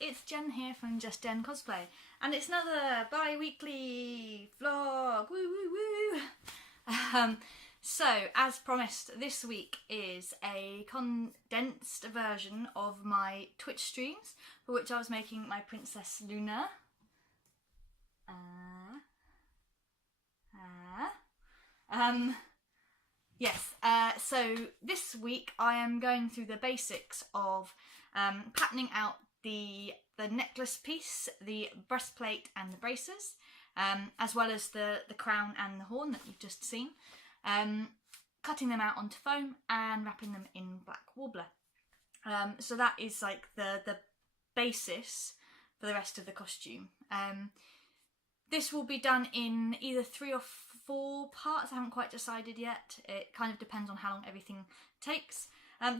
it's Jen here from Just Jen Cosplay, and it's another bi-weekly vlog, woo woo woo! So, as promised, this week is a condensed version of my Twitch streams, for which I was making my Princess Luna. Yes, so this week I am going through the basics of patterning out the necklace piece, the breastplate and the braces, as well as the crown and the horn that you've just seen, cutting them out onto foam and wrapping them in black warbler. So that is like the basis for the rest of the costume. This will be done in either 3 or 4 parts. I haven't quite decided yet. It kind of depends on how long everything takes.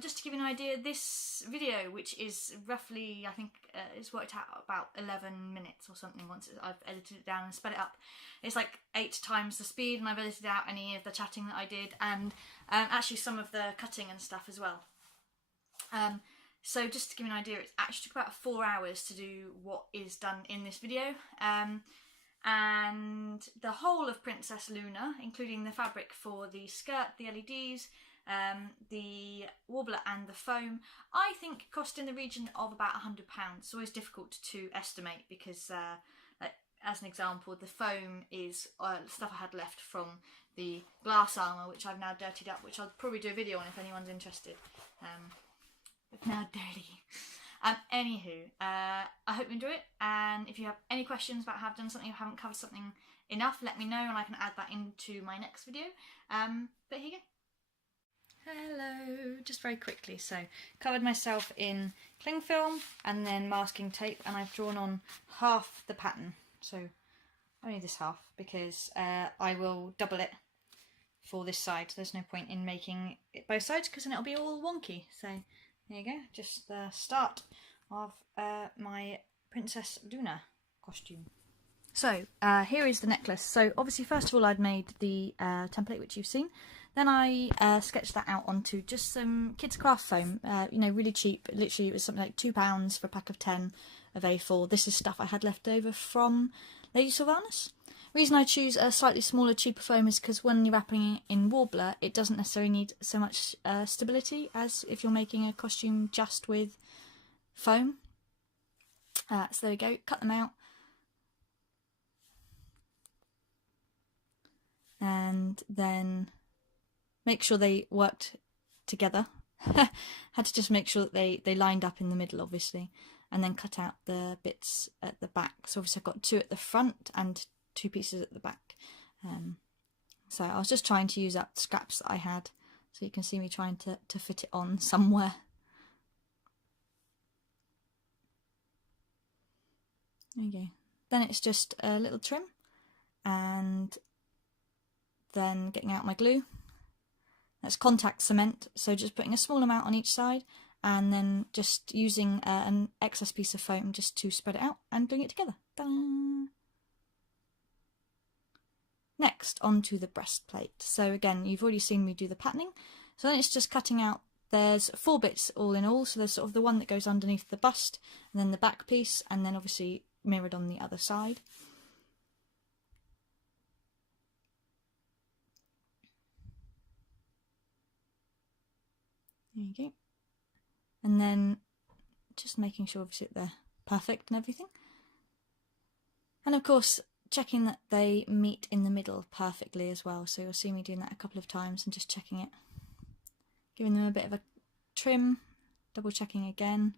Just to give you an idea, this video, which is roughly, I think it's worked out about 11 minutes or something once I've edited it down and sped it up. It's like 8 times the speed, and I've edited out any of the chatting that I did, and actually some of the cutting and stuff as well. So just to give you an idea, it actually took about 4 hours to do what is done in this video. And the whole of Princess Luna, including the fabric for the skirt, the LEDs, the warbler and the foam, I think cost in the region of about £100. It's always difficult to estimate because, like, as an example, the foam is stuff I had left from the glass armour, which I've now dirtied up, which I'll probably do a video on if anyone's interested. It's now dirty. Anywho, I hope you enjoy it, and if you have any questions about how I've done something or haven't covered something enough, let me know and I can add that into my next video. But here you go. Hello, just very quickly, so covered myself in cling film and then masking tape, and I've drawn on half the pattern, so only this half because I will double it for this side. There's no point in making it both sides because then it'll be all wonky. So there you go, just the start of my Princess Luna costume. So here is the necklace. So obviously first of all I'd made the template which you've seen. Then I sketched that out onto just some kids craft foam, you know, really cheap. Literally it was something like £2 for a pack of 10 of A4. This is stuff I had left over from Lady Sylvanas. The reason I choose a slightly smaller, cheaper foam is because when you're wrapping it in warbler, it doesn't necessarily need so much stability as if you're making a costume just with foam. So there we go, cut them out. And then make sure they worked together. Had to just make sure that they lined up in the middle, obviously. And then cut out the bits at the back. So obviously I've got 2 at the front and 2 pieces at the back. So I was just trying to use up the scraps that I had, so you can see me trying to fit it on somewhere. There you go. Then it's just a little trim and then getting out my glue. That's contact cement, so just putting a small amount on each side and then just using an excess piece of foam just to spread it out and gluing it together. Ta-da! Next, onto the breastplate. So again, you've already seen me do the patterning. So then it's just cutting out, there's 4 bits all in all. So there's sort of the one that goes underneath the bust, and then the back piece, and then obviously mirrored on the other side. There you go. And then just making sure obviously they're perfect and everything. And of course, checking that they meet in the middle perfectly as well. So you'll see me doing that a couple of times and just checking it. Giving them a bit of a trim, double checking again.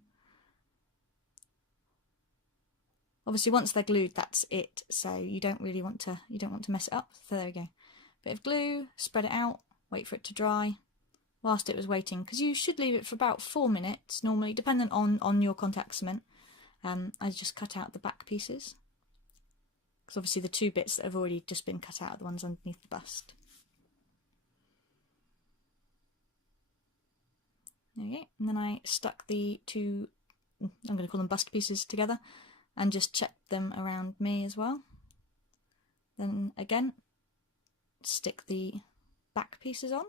Obviously once they're glued, that's it. So you don't want to mess it up. So there we go. Bit of glue, spread it out, wait for it to dry. Whilst it was waiting, because you should leave it for about 4 minutes normally, dependent on your contact cement. I just cut out the back pieces. Because obviously the 2 bits that have already just been cut out are the ones underneath the bust. There we go. And then I stuck the 2, I'm going to call them bust pieces, together and just checked them around me as well. Then again, stick the back pieces on.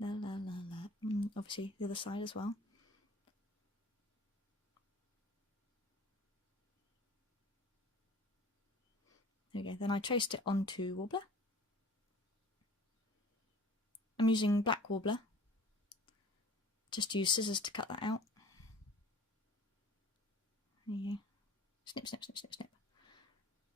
La la la la. Obviously the other side as well. There we go. Then I traced it onto Warbler. I'm using black Warbler. Just use scissors to cut that out. There you go. Snip, snip, snip, snip, snip.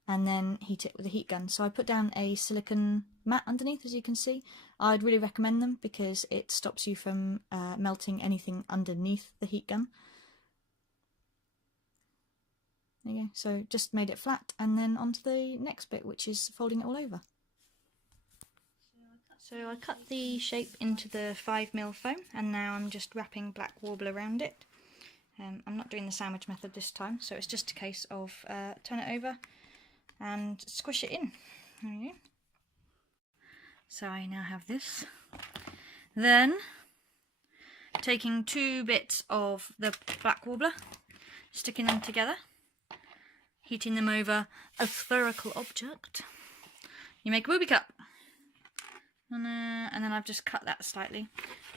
And then heat it with a heat gun. So I put down a silicone mat underneath, as you can see. I'd really recommend them because it stops you from melting anything underneath the heat gun. There you go. So just made it flat, and then onto the next bit, which is folding it all over. So I cut the shape into the 5mm foam, and now I'm just wrapping black Warbler around it. I'm not doing the sandwich method this time, so it's just a case of turn it over and squish it in. There we go. So I now have this. Then, taking 2 bits of the black Warbler, sticking them together, heating them over a spherical object. You make a booby cup. And then I've just cut that slightly.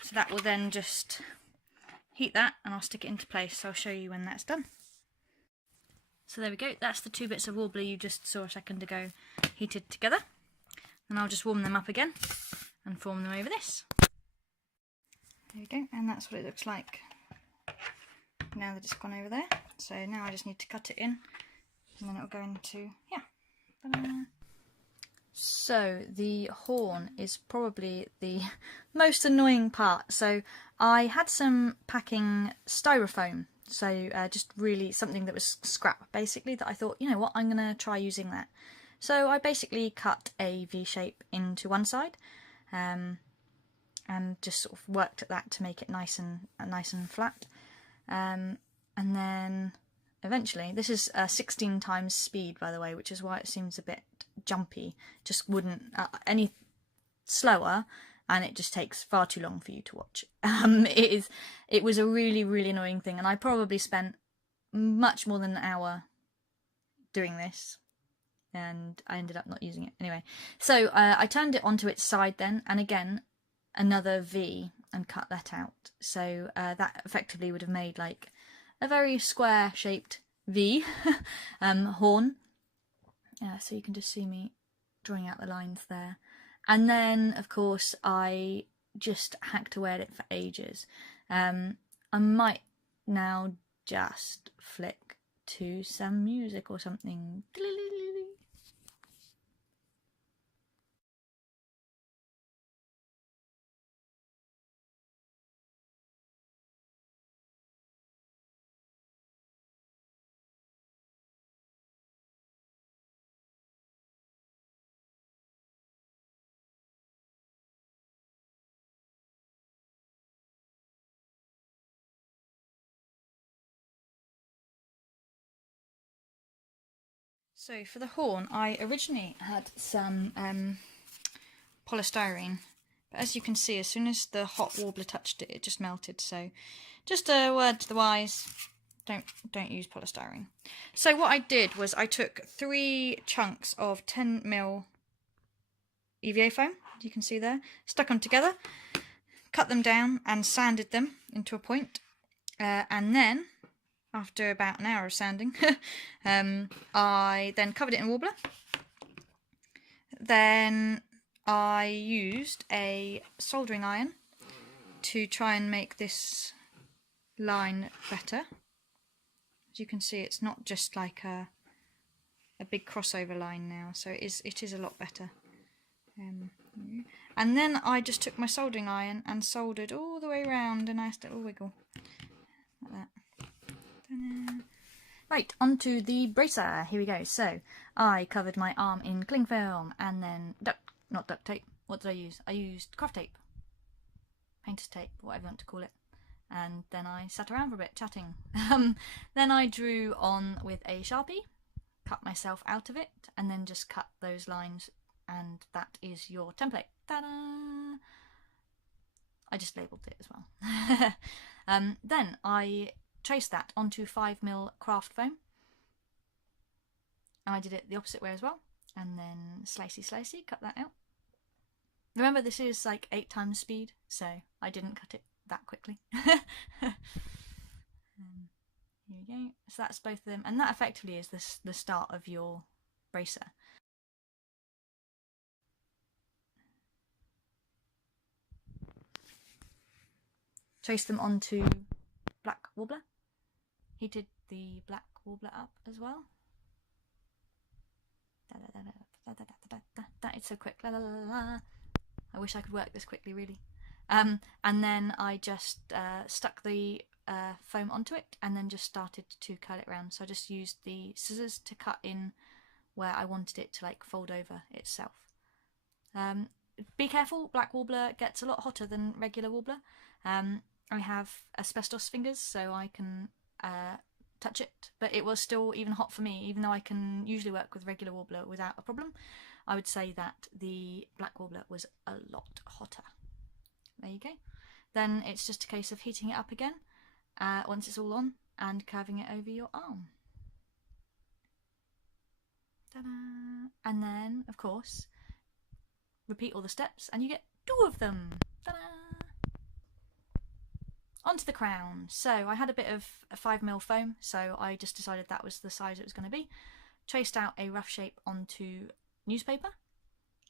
So that will then just heat that, and I'll stick it into place. So I'll show you when that's done. So there we go, that's the 2 bits of Warbler you just saw a second ago heated together. And I'll just warm them up again and form them over this. There we go, and that's what it looks like now that it's gone over there. So now I just need to cut it in, and then it'll go into, yeah. Ta-da. So the horn is probably the most annoying part. So I had some packing styrofoam, so just really something that was scrap basically, that I thought, you know what, I'm going to try using that. So I basically cut a V shape into one side and just sort of worked at that to make it nice and flat. And then eventually, this is 16 times speed, by the way, which is why it seems a bit jumpy. Just wouldn't any slower, and it just takes far too long for you to watch. It was a really annoying thing, and I probably spent much more than an hour doing this, and I ended up not using it anyway. So I turned it onto its side then, and again another V, and cut that out. So that effectively would have made like a very square shaped V horn. So you can just see me drawing out the lines there. And then of course I just hacked away at it for ages. I might now just flick to some music or something. So for the horn, I originally had some polystyrene, but as you can see, as soon as the hot Warbler touched it, it just melted. So just a word to the wise, don't use polystyrene. So what I did was I took 3 chunks of 10mm EVA foam, you can see there, stuck them together, cut them down and sanded them into a point, and then after about an hour of sanding, I then covered it in Warbler. Then I used a soldering iron to try and make this line better. As you can see, it's not just like a big crossover line now, so it is a lot better. And then I just took my soldering iron and soldered all the way around a nice little wiggle, like that. Right, onto the bracer. Here we go. So I covered my arm in cling film and then not duct tape. What did I use? I used craft tape, painter's tape, whatever you want to call it. And then I sat around for a bit chatting. Then I drew on with a Sharpie, cut myself out of it, and then just cut those lines, and that is your template. Ta-da! I just labelled it as well. Then I traced that onto 5mm craft foam. And I did it the opposite way as well. And then slicey, cut that out. Remember, this is like 8 times speed, so I didn't cut it that quickly. Here we go. So that's both of them, and that effectively is the start of your bracer. Trace them onto black warbler. Heated the black warbler up as well. That is so quick. La, la, la, la. I wish I could work this quickly, really. And then I just stuck the foam onto it and then just started to curl it around. So I just used the scissors to cut in where I wanted it to like fold over itself. Be careful, black warbler gets a lot hotter than regular warbler. I have asbestos fingers, so I can touch it, but it was still even hot for me, even though I can usually work with regular warbler without a problem. I would say that the black warbler was a lot hotter. There you go. Then it's just a case of heating it up again once it's all on and curving it over your arm. Ta-da! And then, of course, repeat all the steps and you get 2 of them. Ta-da! Onto the crown. So I had a bit of a 5mm foam, so I just decided that was the size it was going to be. Traced out a rough shape onto newspaper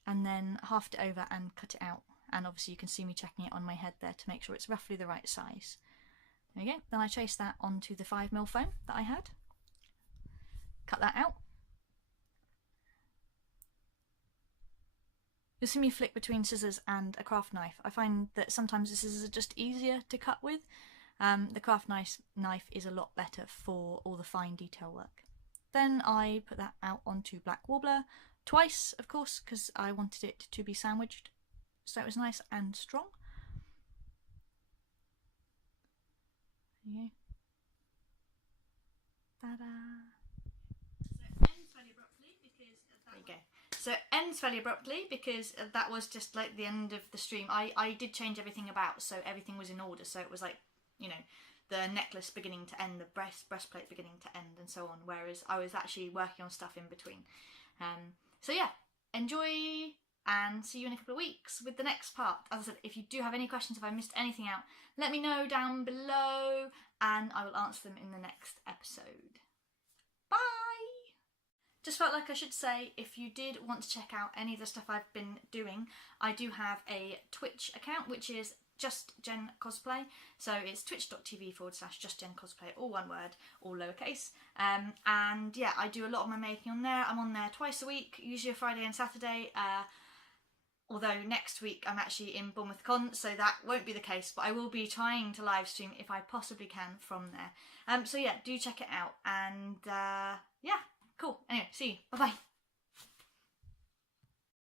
and then halved it over and cut it out. And obviously you can see me checking it on my head there to make sure it's roughly the right size. There we go. Then I traced that onto the 5mm foam that I had. Cut that out. You'll see me flick between scissors and a craft knife. I find that sometimes the scissors are just easier to cut with. The craft knife is a lot better for all the fine detail work. Then I put that out onto black warbler twice, of course, because I wanted it to be sandwiched so it was nice and strong. There you go. Ta-da! There you go. So it ends fairly abruptly because that was just like the end of the stream. I did change everything about so everything was in order. So it was like, you know, the necklace beginning to end, the breastplate beginning to end and so on. Whereas I was actually working on stuff in between. So yeah, enjoy and see you in a couple of weeks with the next part. As I said, if you do have any questions, if I missed anything out, let me know down below and I will answer them in the next episode. Bye! Just felt like I should say, if you did want to check out any of the stuff I've been doing, I do have a Twitch account, which is Just Jen Cosplay. So it's twitch.tv/JustJenCosplay, all one word, all lowercase. And yeah, I do a lot of my making on there. I'm on there twice a week, usually a Friday and Saturday. Although next week I'm actually in Bournemouth Con, so that won't be the case, but I will be trying to live stream if I possibly can from there. So yeah, do check it out, and yeah, cool. Anyway, see you. Bye bye.